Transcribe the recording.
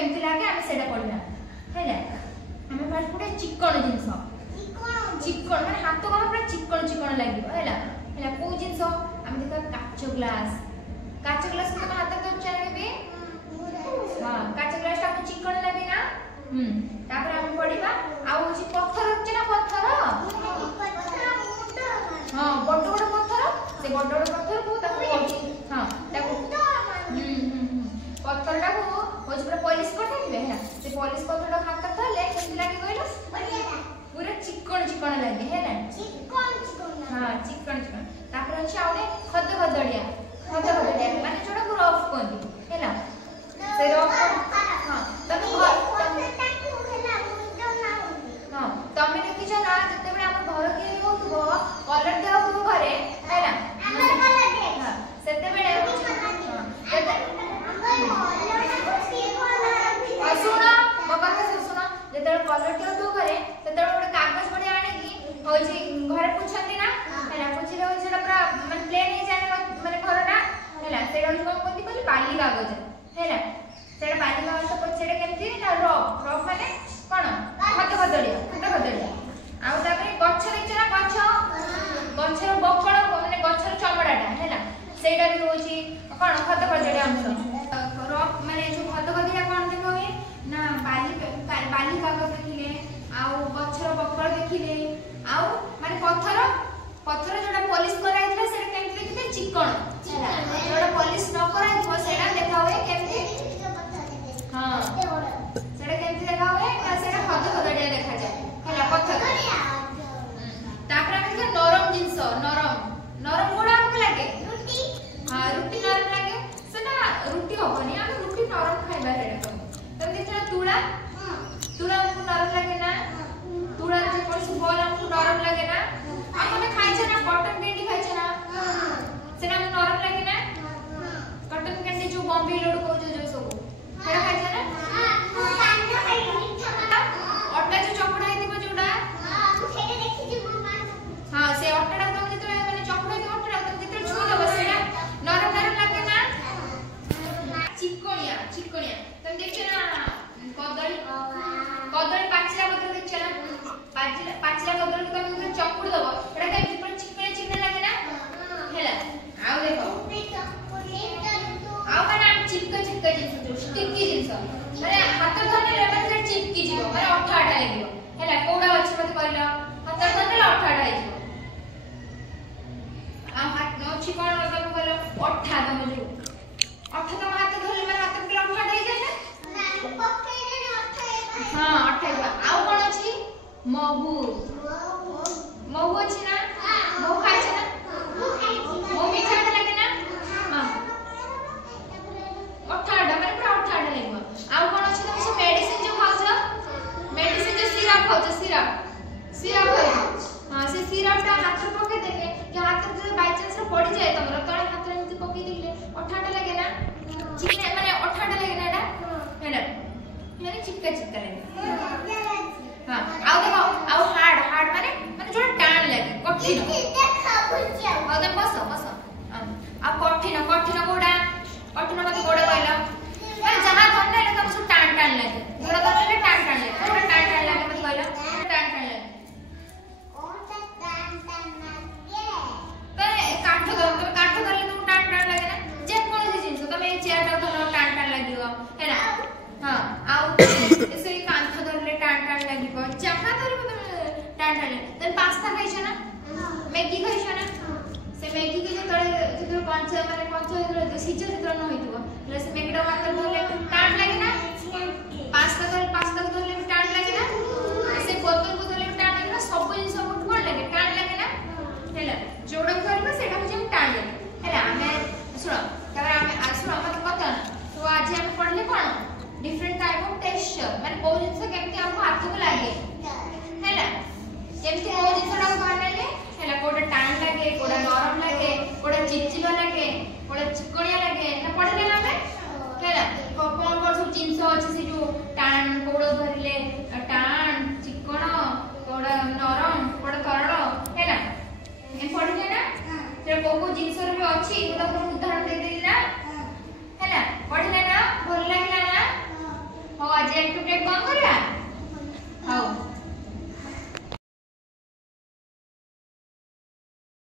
केमती लागे आम से पढ़ा है आम फास्ट गोटे चिकन जिनस चिकन माने हाथ कम पूरा चिकन चिकन लगे है कौ जिनस आम देखा काच ग्लास तुम हाथ धरचा लगे हाँ काच ग्लास टा चिकन लगे ना तापर हम पढ़िबा आ होची पत्थर अछि ना पत्थर हां बड़ बड़ पत्थर से बड़ बड़ पत्थर को ताको हां ताको पत्थर टा को होची पूरा पॉलिश कर देबे है से पॉलिश पत्थर टा हाथ धरले केमति लागे कहलो पूरा चिकन चिकन लगे है ना चिकन हां चिकन चिकन तापर अछि आउडे खद खदड़िया माने जोडा को रफ कोंदी है ना से रफ हां तमे देखिछ ना जते बेले हमर घर के होतबो कलर दे होतबो घरे है ना हां सेते बेले सुनो बाबा के सुनो जते कलर दे होतबो घरे सेते गोटे कागज पड़े आने की होई घरे पूछंती ना है ना पूछिले होई सेटा पूरा माने प्लेन हे जाने माने घरटा है ना सेटा होई कोन कोंती कहली बाली कागज है ना सेटा बाली कागज तो सेटा केमती ना रफ माने कोन खत खदड़िया आउ तापरे गछ देखछ ना गछर बकळ माने गछर चमड़ाटा हैला सेटा भी होची कोन खत खदड़िया अंश रफ माने जो खत खदड़िया कोन देखोवे ना बाली कागज देखिले आउ गछर बकळ देखिले आउ माने पत्थर जोडा पॉलिश कराइथले सेटा केमति देखिले चिकन हैला जोडा पॉलिश न कराइथो सेटा देखावे केमति हां सेटा केमति देखावे ना सेटा खत खदड़िया देखा जाय हैला पत्थर तापर हम देखा नरम जिंस नरम कोडा हमके लागे रोटी हां रोटी नरम लागे सेटा रोटी होबनी हम रोटी नरम खाइबा हेडा तब देखना तुला हमको नरम लागे ना तुला जे कोन बॉल हमको नरम लागे ना हमने खाइ छ ना कॉटन कैंडी खाइ छ ना सेटा हमको नरम लागे ना कॉटन कैंडी जो बॉम्बे लोड को जो सब सेटा खाइ छ ना अट्टा जो चपड़ा हेतिबो जोडा सेटा देखि जे मम्मा हां से अट्टाडा तुम जेते माने चपड़ा हेतिबो अट्टाडा तुम जेते छुई दबो सेटा नरम लागे ना चिकनिया तुम देखछ ना कदली पाचिला पत्र देखछ ना पाचिला कदली को तुम चपुड़ दबो एटा के पर चिकन लागे ना हेला आउ देखो आउ माने चिपका जिंस स्टिकी जिंस माने हाथ धरले लेबा चिपकी जीवो माने अठाटा लागियो हैला कोडा अछि मते कहला हाथ धरले अठाटा आइजो आ हाथ न अछि कोन मतलब कहलो अठा दम जो अठा तो हाथ धरले माने हाथ के अठाटा आइ जाय ना पक्के ने अठा हां अठा आउ कोन अछि महू अछि ना महू खाइ छ ना महू मीठा लागे ना हां अठाटा माने पूरा अठाटा लागो आउ कोन अछि त से मेडिसिन जो खाउ छ मेडिसिन जो सिरप खाउ छ सिरप हां से सिरप टा हाथ रे पके देले कि हाथ रे बाय चांस रे पड़ी जाय तमरा तळे हाथ रे एमति पके दिले अठाटा लागे ना चिकन माने अठाटा लागे ना एटा हैला माने चिपका लागे हां आउ देखो आउ हार्ड माने जो टाण लागे कठिन हां त बस आ कठिन कोडा कठिन मते कोडा कहला माने जहां धरले ले तुम सब टाण लागे जोड़ा धरले टाण लागे कोडा टाण लागे मते कहला टाण लागे काठ धरले तुम टाण लागे ना जे कोन जिंस तमे चेयर टा धरलो टाण लागियो हैला हां आउ से काठ धरले टाण लागियो जहां धरबो तुम टाण लागे तन पास्ता खाइ छ ना मैगी खाइ छ ना से मैगी के जे पांच माने सिज जे न होइतो ले से मैगी टा हाथ धरले टाण लागे ना पास्ता धरले टाण लागे ना से बोतल को धरले टाण लागे ना सब जिंस सब कोन लागे टाण लागे ना हैला जोड़ा करबा सेटा हम टाण लागे हैला हमें सुनो तबरा हमें सुनो मत पता तो आज हम पढ़ले कोन डिफरेंट टाइप ऑफ टेक्सचर माने को जिंस केमति हमको हाथ को लागे हैला केमति को जिंस टा बानले हैला कोडा टाण लागे कोडा नरम लागे कोडा चिपचिपा लागे कोडा चिकनिया लागे ना पढ़ले ना हमें हैला कोन सब जिंस अछि से जो टाण कोडा धरले टाण चिकन कोडा नरम कोडा तरल हैला ए पढ़ले ना से को जिंस रे भी अछि तो उदाहरण दे देला